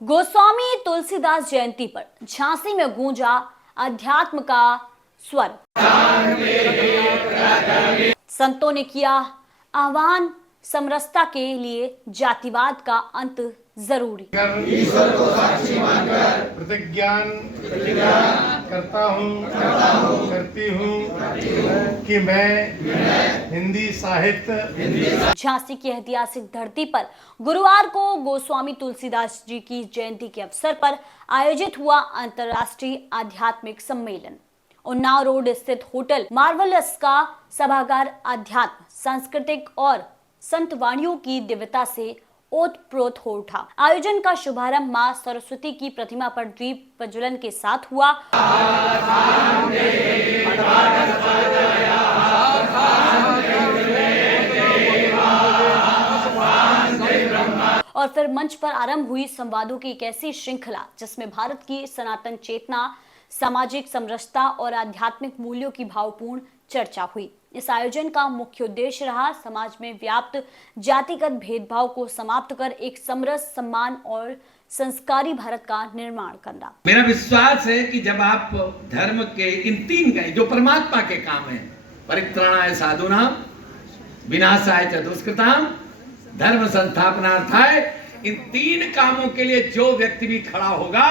गोस्वामी तुलसीदास जयंती पर झांसी में गूंजा अध्यात्म का स्वर। संतों ने किया आह्वान, समरसता के लिए जातिवाद का अंत जरूरी। ईश्वर को साक्षी मानकर प्रतिज्ञान करता हूँ करती हूँ कि मैं हिंदी साहित्य। झांसी की ऐतिहासिक धरती पर गुरुवार को गोस्वामी तुलसीदास जी की जयंती के अवसर पर आयोजित हुआ अंतर्राष्ट्रीय आध्यात्मिक सम्मेलन। उन्नाव रोड स्थित होटल मार्वलस का सभागार अध्यात्म, सांस्कृतिक और संत वाणियों की दिव्यता से ओतप्रोत हो उठा। आयोजन का शुभारंभ मां सरस्वती की प्रतिमा पर दीप प्रज्वलन के साथ हुआ और फिर मंच पर आरंभ हुई संवादों की एक ऐसी श्रृंखला जिसमें भारत की सनातन चेतना, सामाजिक समरसता और आध्यात्मिक मूल्यों की भावपूर्ण चर्चा हुई। इस आयोजन का मुख्य उद्देश्य रहा समाज में व्याप्त जातिगत भेदभाव को समाप्त कर एक समरस, सम्मान और संस्कारी भारत का निर्माण करना। मेरा विश्वास है कि जब आप धर्म के इन तीन का जो परमात्मा के काम है, परित्राणाय साधूनां विनाशाय च दुष्कृतां धर्म संस्थापनार्थाय, इन तीन कामों के लिए जो व्यक्ति भी खड़ा होगा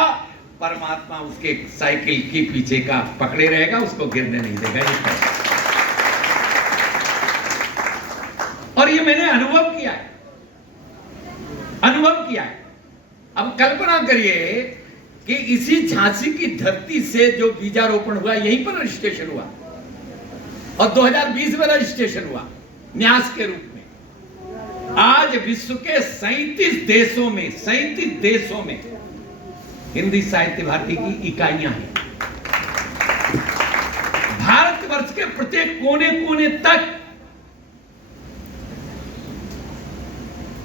परमात्मा उसके साइकिल के पीछे का पकड़े रहेगा, उसको गिरने नहीं देगा। और ये मैंने अनुभव किया है। अब कल्पना करिए कि इसी झांसी की धरती से जो बीजारोपण हुआ यहीं पर रजिस्ट्रेशन हुआ और 2020 में रजिस्ट्रेशन हुआ न्यास के रूप में। आज विश्व के 37 देशों में हिंदी साहित्य भारती की इकाइयां हैं। भारतवर्ष के प्रत्येक कोने कोने तक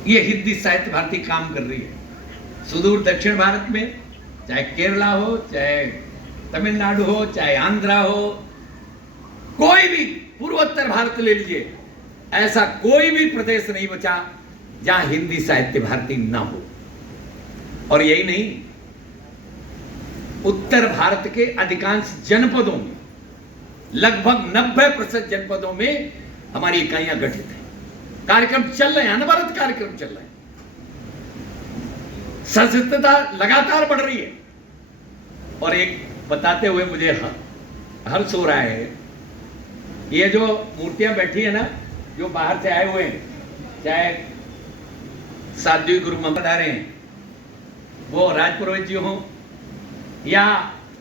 ये हिंदी साहित्य भारती काम कर रही है। सुदूर दक्षिण भारत में, चाहे केरला हो, चाहे तमिलनाडु हो, चाहे आंध्रा हो, कोई भी पूर्वोत्तर भारत ले लीजिए, ऐसा कोई भी प्रदेश नहीं बचा जहां हिंदी साहित्य भारती ना हो। और यही नहीं, उत्तर भारत के अधिकांश जनपदों में, लगभग 90% जनपदों में हमारी इकाइयां गठित हैं। कार्यक्रम चल रहे हैं, अनवरत कार्यक्रम चल रहे हैं। सशक्तता लगातार बढ़ रही है। और एक बताते हुए मुझे हर्ष हो रहा है, ये जो मूर्तियां बैठी है ना, जो बाहर से आए हुए हैं, चाहे साध्वी गुरु पधारे हैं, वो राजपुरोहित जी हों या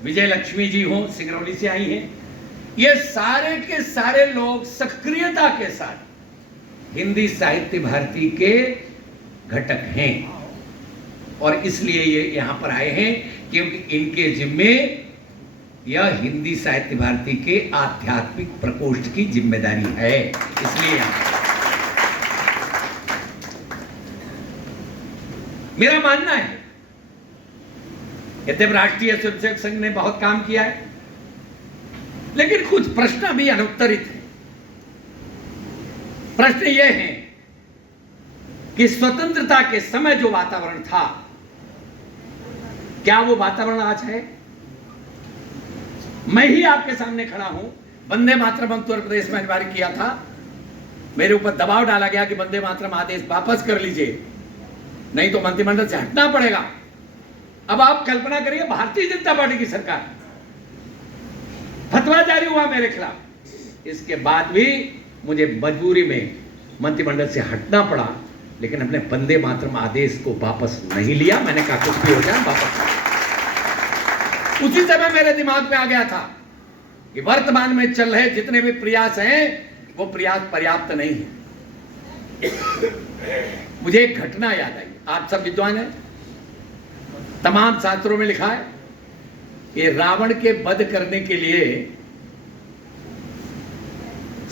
विजय लक्ष्मी जी हों, सिंगरौली से आई हैं, ये सारे के सारे लोग सक्रियता के साथ हिंदी साहित्य भारती के घटक हैं। और इसलिए ये यहां पर आए हैं क्योंकि इनके जिम्मे यह हिंदी साहित्य भारती के आध्यात्मिक प्रकोष्ठ की जिम्मेदारी है। इसलिए मेरा मानना है, यद्यपि राष्ट्रीय स्वयंसेवक संघ ने बहुत काम किया है, लेकिन कुछ प्रश्न भी अनुत्तरित है। प्रश्न यह है कि स्वतंत्रता के समय जो वातावरण था, क्या वो वातावरण आज है? मैं ही आपके सामने खड़ा हूं। वंदे मातरम उत्तर प्रदेश में अनिवार्य किया था, मेरे ऊपर दबाव डाला गया कि वंदे मातरम आदेश वापस कर लीजिए, नहीं तो मंत्रिमंडल से हटना पड़ेगा। अब आप कल्पना करिए, भारतीय जनता पार्टी की सरकार, फतवा जारी हुआ मेरे खिलाफ, इसके बाद भी मुझे मजबूरी में मंत्रिमंडल से हटना पड़ा, लेकिन अपने वंदे मातरम आदेश को वापस नहीं लिया। मैंने कहा कुछ भी हो जाए वापस। उसी समय मेरे दिमाग में आ गया था कि वर्तमान में चल रहे जितने भी प्रयास हैं वो प्रयास पर्याप्त नहीं है। मुझे एक घटना याद आई। आप सब विद्वान हैं, तमाम शास्त्रों में लिखा है कि रावण के वध करने के लिए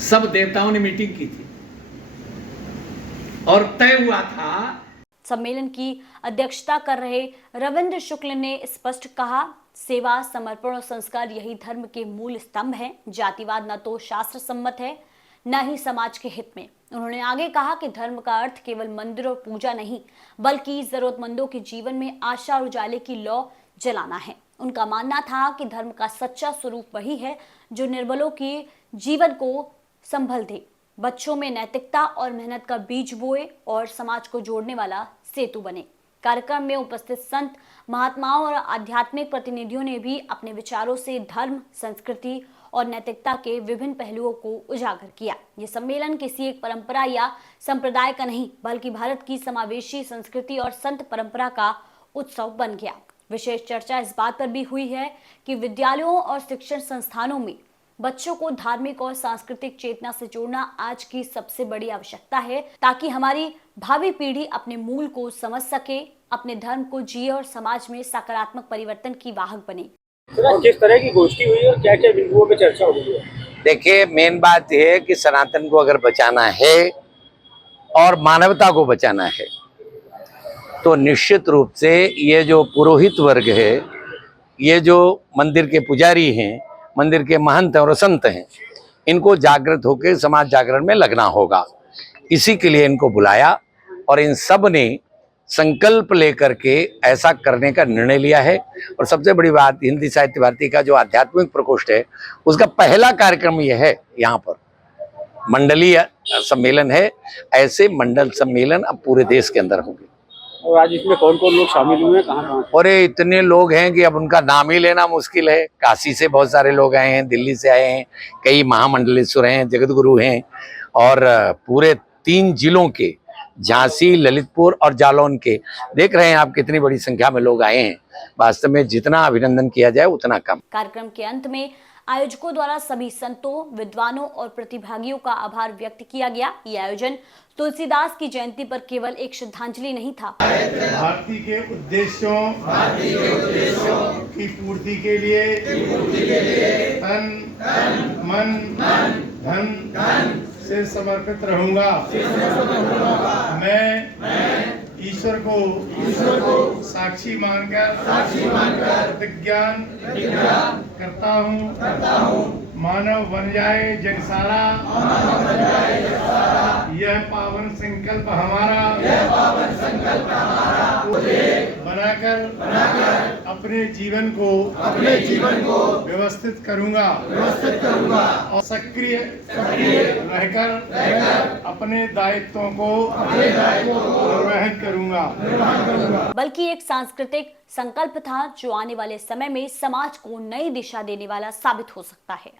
सब देवताओं ने मीटिंग की थी और तय हुआ था। सम्मेलन की अध्यक्षता कर रहे रविंद्र शुक्ल ने स्पष्ट कहा, सेवा, समर्पण और संस्कार यही धर्म के मूल स्तंभ हैं। जातिवाद न तो शास्त्र सम्मत है न ही समाज के हित में। उन्होंने आगे कहा कि धर्म का अर्थ केवल मंदिर और पूजा नहीं, बल्कि जरूरतमंदों के जीवन में आशा और उजाले की लौ जलाना है। उनका मानना था कि धर्म का सच्चा स्वरूप वही है जो निर्बलों के जीवन को संभल दे, बच्चों में नैतिकता और मेहनत का बीज बोए और समाज को जोड़ने वाला सेतु बने। कार्यक्रम में उपस्थित संत, महात्माओं और आध्यात्मिक प्रतिनिधियों ने भी अपने विचारों से धर्म, संस्कृति और नैतिकता के विभिन्न पहलुओं को उजागर किया। ये सम्मेलन किसी एक परंपरा या संप्रदाय का नहीं, बल्कि भारत की समावेशी संस्कृति और संत परंपरा का उत्सव बन गया। विशेष चर्चा इस बात पर भी हुई है कि विद्यालयों और शिक्षण संस्थानों में बच्चों को धार्मिक और सांस्कृतिक चेतना से जोड़ना आज की सबसे बड़ी आवश्यकता है, ताकि हमारी भावी पीढ़ी अपने मूल को समझ सके, अपने धर्म को जिए और समाज में सकारात्मक परिवर्तन की वाहक बने। किस तरह की गोष्ठी हुई और क्या क्या बिंदुओं पे चर्चा हुई है? देखिए, मेन बात यह है कि सनातन को अगर बचाना है और मानवता को बचाना है तो निश्चित रूप से ये जो पुरोहित वर्ग है, ये जो मंदिर के पुजारी हैं, मंदिर के महंत और संत हैं, इनको जागृत होकर समाज जागरण में लगना होगा। इसी के लिए इनको बुलाया और इन सब ने संकल्प लेकर के ऐसा करने का निर्णय लिया है। और सबसे बड़ी बात, हिंदी साहित्य भारती का जो आध्यात्मिक प्रकोष्ठ है, उसका पहला कार्यक्रम यह है, यहाँ पर मंडलीय सम्मेलन है। ऐसे मंडल सम्मेलन अब पूरे देश के अंदर होंगे। और आज इसमें कौन कौन लोग शामिल हुए हैं, कहाँ? और ये इतने लोग हैं कि अब उनका नाम ही लेना मुश्किल है। काशी से बहुत सारे लोग आए हैं, दिल्ली से आए हैं, कई महामंडलेश्वर हैं, जगत गुरु हैं, और पूरे 3 जिलों के, झांसी, ललितपुर और जालौन के, देख रहे हैं आप कितनी बड़ी संख्या में लोग आए हैं। वास्तव में जितना अभिनंदन किया जाए उतना कम। कार्यक्रम के अंत में आयोजकों द्वारा सभी संतों, विद्वानों और प्रतिभागियों का आभार व्यक्त किया गया। ये आयोजन तुलसीदास की जयंती पर केवल एक श्रद्धांजलि नहीं था, भारती के उद्देश्यों की पूर्ति के लिए तन, मन, धन से समर्पित रहूंगा। मैं ईश्वर को साक्षी मानकर प्रतिज्ञा करता हूँ। मानव बन जाए जग सारा, यह पावन संकल्प हमारा बनाकर अपने जीवन को व्यवस्थित करूंगा और सक्रिय रहकर अपने दायित्वों को निर्वहित करूंगा। बल्कि एक सांस्कृतिक संकल्प था जो आने वाले समय में समाज को नई दिशा देने वाला साबित हो सकता है।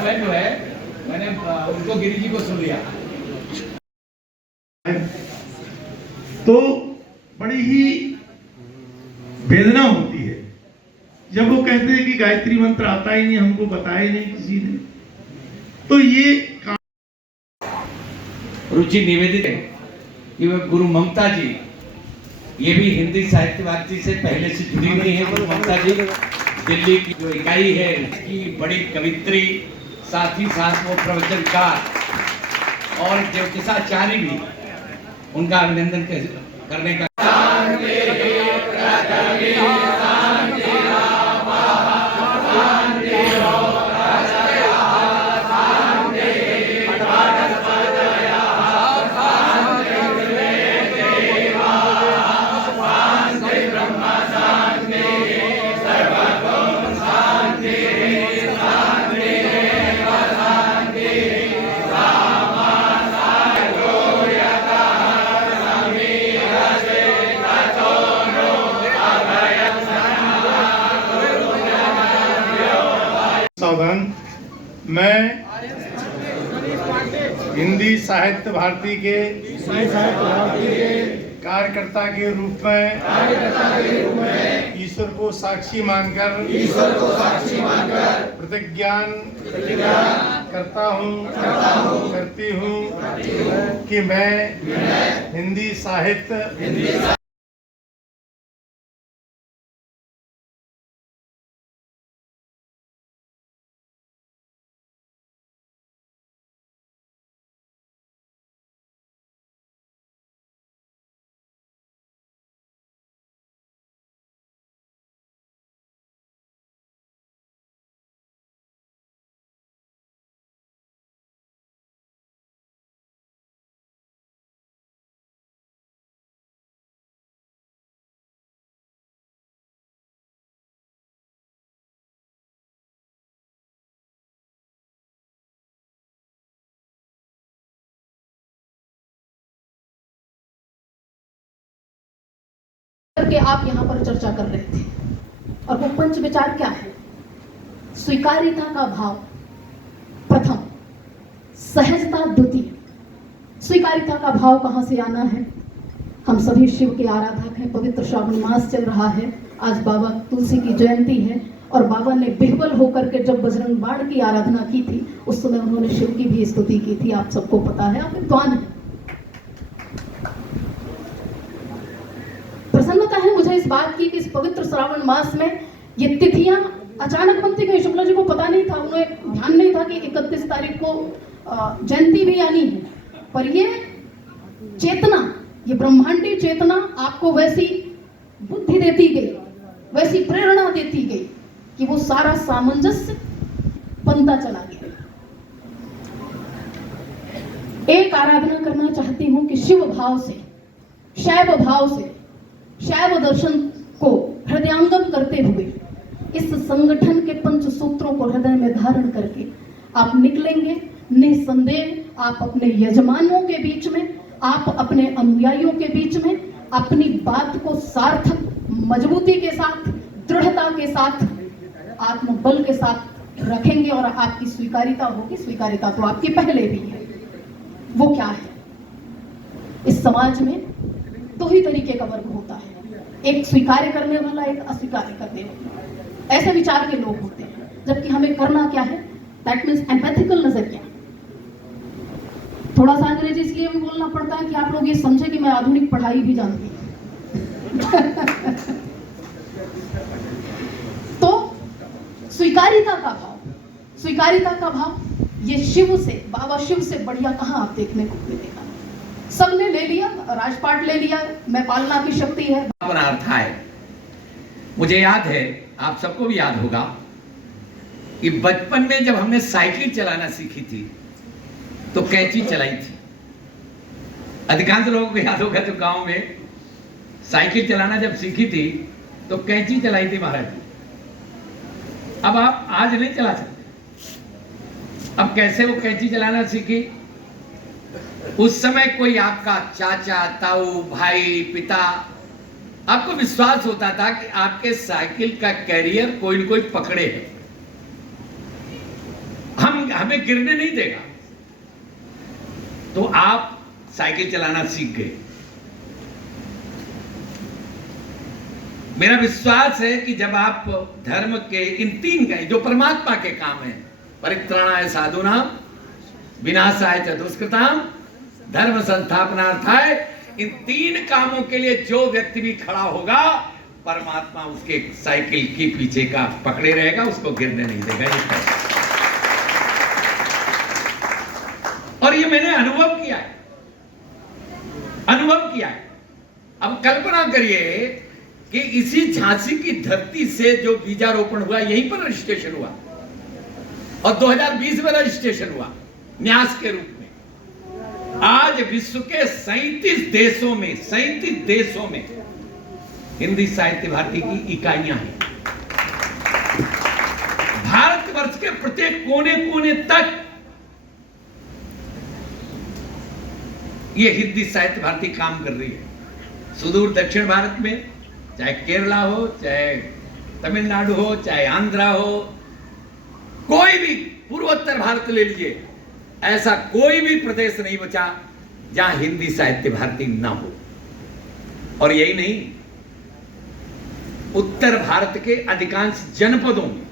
मैं जो है मैंने उनको गिरी जी को सुन लिया। तो बड़ी ही वेदना होती है जब वो कहते हैं कि गायत्री मंत्र आता ही नहीं, हमको बताया ही नहीं किसी ने। तो ये रुचि निवेदित है कि वह गुरु ममता जी, ये भी हिंदी साहित्य भारती से पहले से जुड़ी हुई है। गुरु ममता जी दिल्ली की जो इकाई है उसकी बड़ी कवित्री, साथ ही साथ वो प्रवचनकार और ज्योतिषाचार्य भी, उनका अभिनंदन करने का सावधान। मैं हिंदी साहित्य भारती के कार्यकर्ता के रूप में ईश्वर को साक्षी मानकर प्रतिज्ञान करती हूँ कि मैं हिंदी साहित्य करके आप यहाँ पर चर्चा कर रहे थे। और वो पंच विचार क्या है? स्वीकार्यता का भाव प्रथम, सहजता द्वितीय। स्वीकार्यता का भाव कहाँ से आना है? हम सभी शिव के आराधक हैं, पवित्र श्रावण मास चल रहा है, आज बाबा तुलसी की जयंती है और बाबा ने बिह्वल होकर के जब बजरंग बाण की आराधना की थी उस समय उन्होंने शिव की भी स्तुति की थी। आप सबको पता है, आप विद्वान हैं। प्रसन्नता है मुझे इस बात की कि इस पवित्र श्रावण मास में ये तिथियां अचानक बनती गई। शुक्ला जी को पता नहीं था, उन्हें ध्यान नहीं था कि 31 तारीख को जयंती भी आनी है, पर ये चेतना, ये ब्रह्मांडी चेतना आपको वैसी बुद्धि देती गई, वैसी प्रेरणा देती गई कि वो सारा सामंजस्य बनता चला गया। एक आराधना करना चाहती हूं कि शिव भाव से, शैव भाव से, शैव दर्शन को हृदयांगम करते हुए इस संगठन के पंच सूत्रों को हृदय में धारण करके आप निकलेंगे। निसंदेह आप अपने यजमानों के बीच में, आप अपने अनुयायियों के बीच में अपनी बात को सार्थक, मजबूती के साथ, दृढ़ता के साथ, आत्मबल के साथ रखेंगे और आपकी स्वीकार्यता होगी। स्वीकार्यता तो आपकी पहले भी है। वो क्या है? इस समाज में दो ही तरीके का वर्ग होता है, एक स्वीकार्य करने वाला, एक अस्वीकार करने वाला। ऐसे विचार के लोग होते हैं, जबकि हमें करना क्या है? दैट मीन्स एम्पैथिकल नजरिया। थोड़ा सा अंग्रेजी इसलिए भी बोलना पड़ता है कि आप लोग ये समझे कि मैं आधुनिक पढ़ाई भी जानती हूँ। तो स्वीकार्यता का भाव, स्वीकार्यता का भाव ये शिव से, बाबा शिव से बढ़िया कहाँ आप देखने को मिलेगा? सबने ले लिया, राजपाट ले लिया, मैं पालना की शक्ति है। अपना अर्थ है। मुझे याद है, आप सबको भी याद होगा कि बचपन में जब हमने साइकिल चलाना सीखी थी तो कैंची चलाई थी। अधिकांश लोगों को याद होगा, तो गांव में साइकिल चलाना जब सीखी थी तो कैंची चलाई थी महाराज जी। अब आप आज नहीं चला सकते। अब कैसे वो कैंची चलाना सीखी? उस समय कोई आपका चाचा, ताऊ, भाई, पिता, आपको विश्वास होता था कि आपके साइकिल का कैरियर कोई न कोई पकड़े है। हमें गिरने नहीं देगा। तो आप साइकिल चलाना सीख गए। मेरा विश्वास है कि जब आप धर्म के इन 3 का जो परमात्मा के काम है, परित्राणाय साधूनाम विनाशाय च दुष्कृताम धर्म संस्थापनार्थाय, इन 3 कामों के लिए जो व्यक्ति भी खड़ा होगा, परमात्मा उसके साइकिल के पीछे का पकड़े रहेगा, उसको गिरने नहीं देगा। और ये मैंने अनुभव किया है, अब कल्पना करिए कि इसी झांसी की धरती से जो बीजारोपण हुआ, यहीं पर रजिस्ट्रेशन हुआ और 2020 में रजिस्ट्रेशन हुआ न्यास के रूप में। आज विश्व के 37 देशों में हिंदी साहित्य भारती की इकाइयां हैं। भारतवर्ष के प्रत्येक कोने कोने तक ये हिंदी साहित्य भारती काम कर रही है। सुदूर दक्षिण भारत में, चाहे केरला हो, चाहे तमिलनाडु हो, चाहे आंध्रा हो, कोई भी पूर्वोत्तर भारत ले लीजिए, ऐसा कोई भी प्रदेश नहीं बचा जहां हिंदी साहित्य भारती ना हो। और यही नहीं, उत्तर भारत के अधिकांश जनपदों में,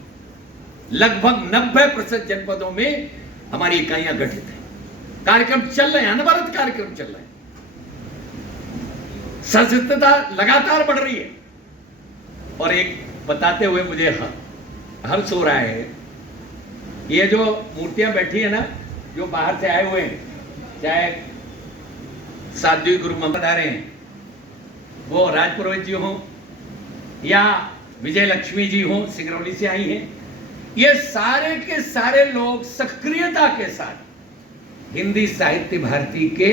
लगभग 90% जनपदों में हमारी इकाइयां गठित हैं। कार्यक्रम चल रहे हैं, अनवरत कार्यक्रम चल रहे हैं। सदस्यता लगातार बढ़ रही है। और एक बताते हुए मुझे हर्ष हो रहा है, ये जो मूर्तियां बैठी है ना, जो बाहर से आए हुए हैं, चाहे साध्वी गुरु मोहम्मद आ रहे हैं, वो राजपुरोहित जी हों या विजय लक्ष्मी जी हों, सिंगरौली से आई हैं, ये सारे के सारे लोग सक्रियता के साथ हिंदी साहित्य भारती के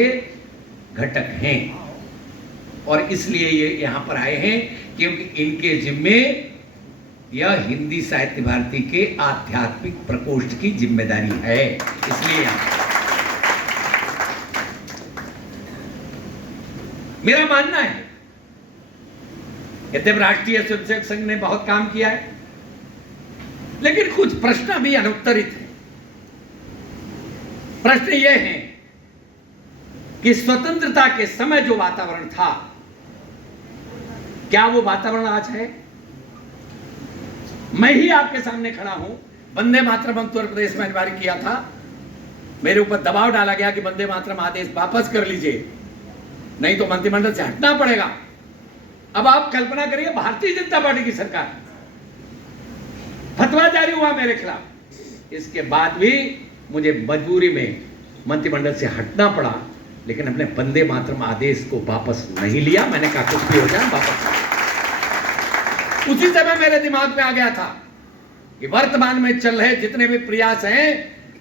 घटक हैं। और इसलिए ये यहां पर आए हैं क्योंकि इनके जिम्मे यह हिंदी साहित्य भारती के आध्यात्मिक प्रकोष्ठ की जिम्मेदारी है। इसलिए मेरा मानना है, यद्यपि राष्ट्रीय स्वयंसेवक संघ ने बहुत काम किया है, लेकिन कुछ प्रश्न भी अनुत्तरित हैं। प्रश्न यह है कि स्वतंत्रता के समय जो वातावरण था, क्या वो वातावरण आज है? मैं ही आपके सामने खड़ा हूं। वंदे मातरम उत्तर प्रदेश में अनिवार्य किया था, मेरे ऊपर दबाव डाला गया कि वंदे मातरम आदेश वापस कर लीजिए, नहीं तो मंत्रिमंडल से हटना पड़ेगा। अब आप कल्पना करिए, भारतीय जनता पार्टी की सरकार, फतवा जारी हुआ मेरे खिलाफ, इसके बाद भी मुझे मजबूरी में मंत्रिमंडल से हटना पड़ा, लेकिन अपने वंदे मातरम आदेश को वापस नहीं लिया। मैंने कहा कुछ भी हो जाए वापस। उसी समय मेरे दिमाग में आ गया था कि वर्तमान में चल रहे जितने भी प्रयास हैं,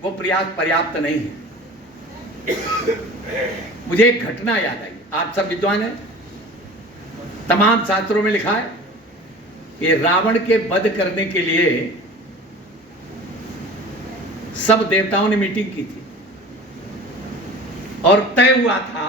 वो प्रयास पर्याप्त नहीं है। मुझे एक घटना याद आई। आप सब विद्वान हैं, तमाम शास्त्रों में लिखा है कि रावण के वध करने के लिए सब देवताओं ने मीटिंग की थी और तय हुआ था